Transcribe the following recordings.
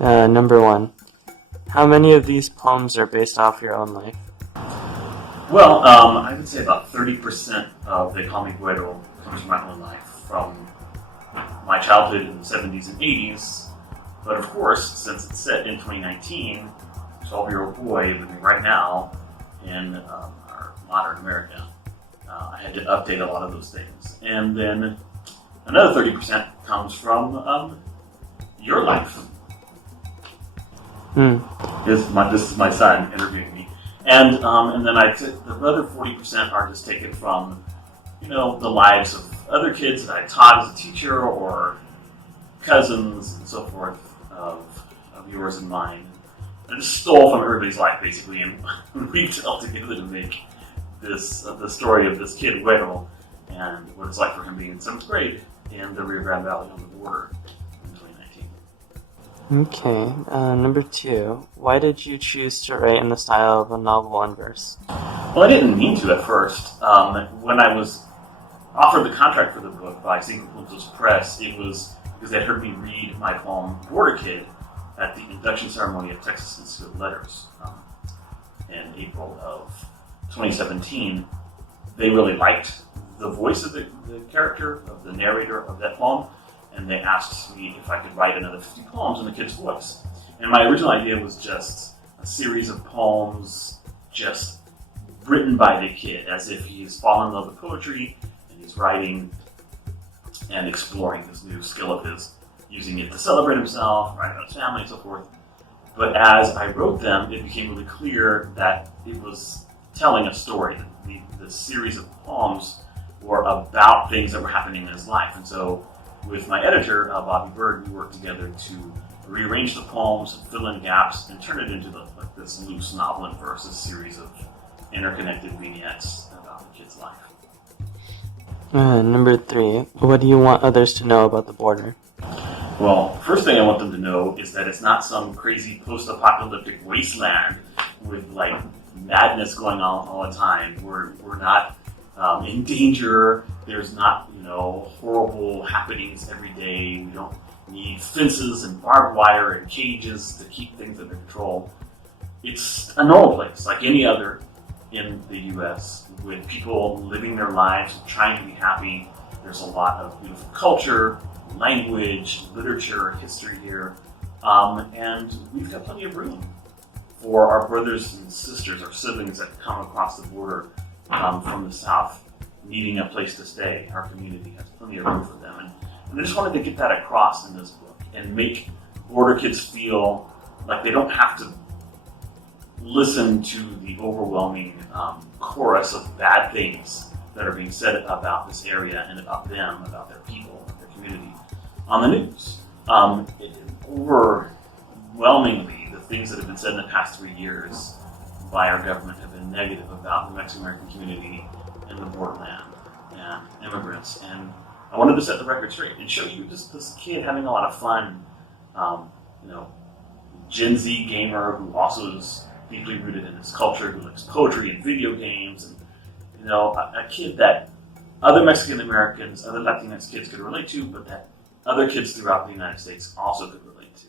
Number 1. How many of these poems are based off your own life? Well, I would say about 30% of the Call Me Guero comes from my own life, from my childhood in the 70s and 80s. But of course, since it's set in 2019, 12-year-old boy living right now in our modern America, I had to update a lot of those things. And then another 30% comes from your life. This is my son interviewing me. And then the other 40% are just taken from, the lives of other kids that I taught as a teacher or cousins and so forth of yours and mine. I just stole from everybody's life basically and weaved it all together to make this the story of this kid Güero and what it's like for him being in 7th grade in the Rio Grande Valley on the border in 2019. Okay, number 2. Why did you choose to write in the style of a novel and verse? Well, I didn't mean to at first. When I was offered the contract for the book by St. Caputo's Press, it was because they had heard me read my poem Border Kid at the induction ceremony of Texas Institute of Letters in April of 2017. They really liked the voice of the character, of the narrator of that poem, and they asked me if I could write another 50 poems in the kid's voice. And my original idea was just a series of poems just written by the kid, as if he's fallen in love with poetry and he's writing and exploring this new skill of his, using it to celebrate himself, write about his family, and so forth. But as I wrote them, it became really clear that it was telling a story. The series of poems were about things that were happening in his life. And so with my editor, Bobby Bird, we worked together to rearrange the poems, fill in gaps, and turn it into this loose novel and verse, a series of interconnected vignettes about the kid's life. Number 3. What do you want others to know about the border? Well, first thing I want them to know is that it's not some crazy post-apocalyptic wasteland with madness going on all the time. We're not in danger. There's not horrible happenings every day. We don't need fences and barbed wire and cages to keep things under control. It's a normal place like any other in the U.S. with people living their lives, trying to be happy. There's a lot of beautiful culture, language, literature, history here, and we've got plenty of room for our brothers and sisters, our siblings that come across the border from the South, needing a place to stay. Our community has plenty of room for them, and I just wanted to get that across in this book and make border kids feel like they don't have to listen to the overwhelming chorus of bad things that are being said about this area and about them, about their people, their community on the news. Overwhelmingly, the things that have been said in the past 3 years by our government have been negative about the Mexican-American community in the borderland and immigrants. And I wanted to set the record straight and show you just this kid having a lot of fun, Gen Z gamer who also is deeply rooted in his culture, who likes poetry and video games, and a kid that other Mexican Americans, other Latinx kids could relate to, but that other kids throughout the United States also could relate to.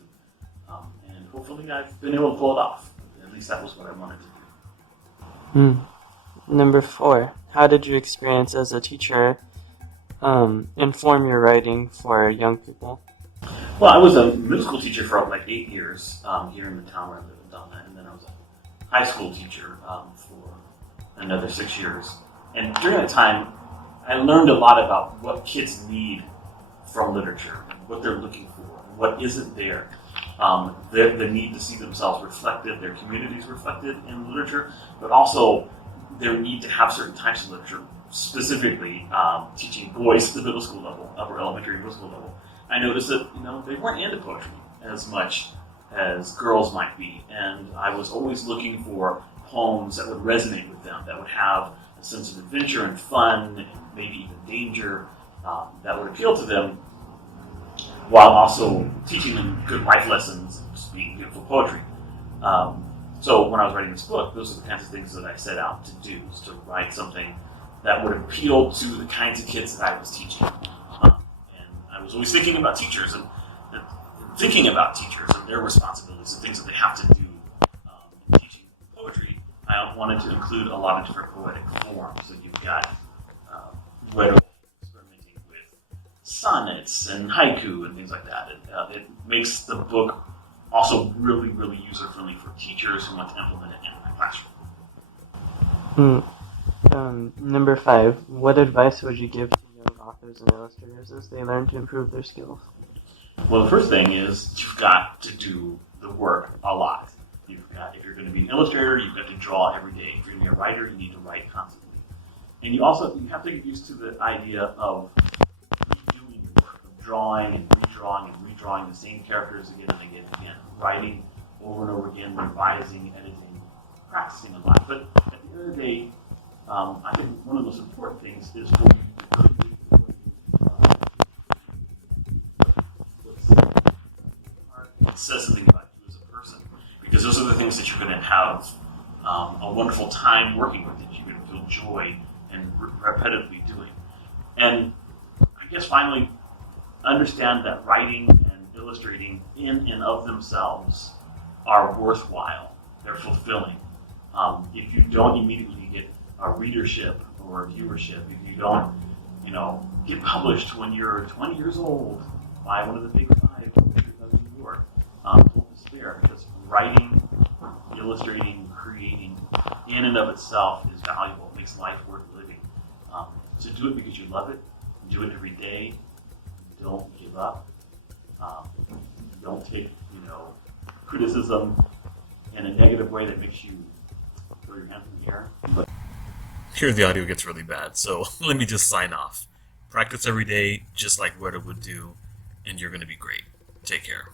And hopefully I've been able to pull it off. At least that was what I wanted to do. Number 4. How did your experience as a teacher inform your writing for young people? Well, I was a middle school teacher for 8 years here in the town where I live in Delma, and then I was a high school teacher for another 6 years. And during that time, I learned a lot about what kids need from literature, what they're looking for, what isn't there. The need to see themselves reflected, their communities reflected in literature, but also their need to have certain types of literature, specifically teaching boys at the middle school level, upper elementary middle school level. I noticed that they weren't into poetry as much as girls might be, and I was always looking for poems that would resonate with them, that would have a sense of adventure and fun, and maybe even danger, that would appeal to them, while also teaching them good life lessons and speaking beautiful poetry. So when I was writing this book, those are the kinds of things that I set out to do, is to write something that would appeal to the kinds of kids that I was teaching. And I was always thinking about teachers and their responsibilities, the things that they have to do in teaching poetry, I wanted to include a lot of different poetic forms. So you've got Wedo experimenting with sonnets and haiku and things like that. It makes the book also really, really user-friendly for teachers who want to implement it in the classroom. Number 5. What advice would you give to young authors and illustrators as they learn to improve their skills? Well, the first thing is you've got to do the work a lot. If you're going to be an illustrator, you've got to draw every day. If you're going to be a writer, you need to write constantly. And you have to get used to the idea of redoing the work, of drawing and redrawing the same characters again and again and again, writing over and over again, revising, editing, practicing a lot. But at the end of the day, I think one of the most important things is for you to it says something about you as a person, because those are the things that you're going to have a wonderful time working with, that you're going to feel joy and repetitively doing. And I guess finally, understand that writing and illustrating in and of themselves are worthwhile. They're fulfilling. If you don't immediately get a readership or a viewership, if you don't, get published when you're 20 years old by one of the big 5 publishers of New York, don't despair, because writing, illustrating, creating in and of itself is valuable. It makes life worth living. So do it because you love it. Do it every day. Don't give up. Don't take, criticism in a negative way that makes you throw your hands in the air. But Here the audio gets really bad, so let me just sign off. Practice every day, just like Retta would do, and you're going to be great. Take care.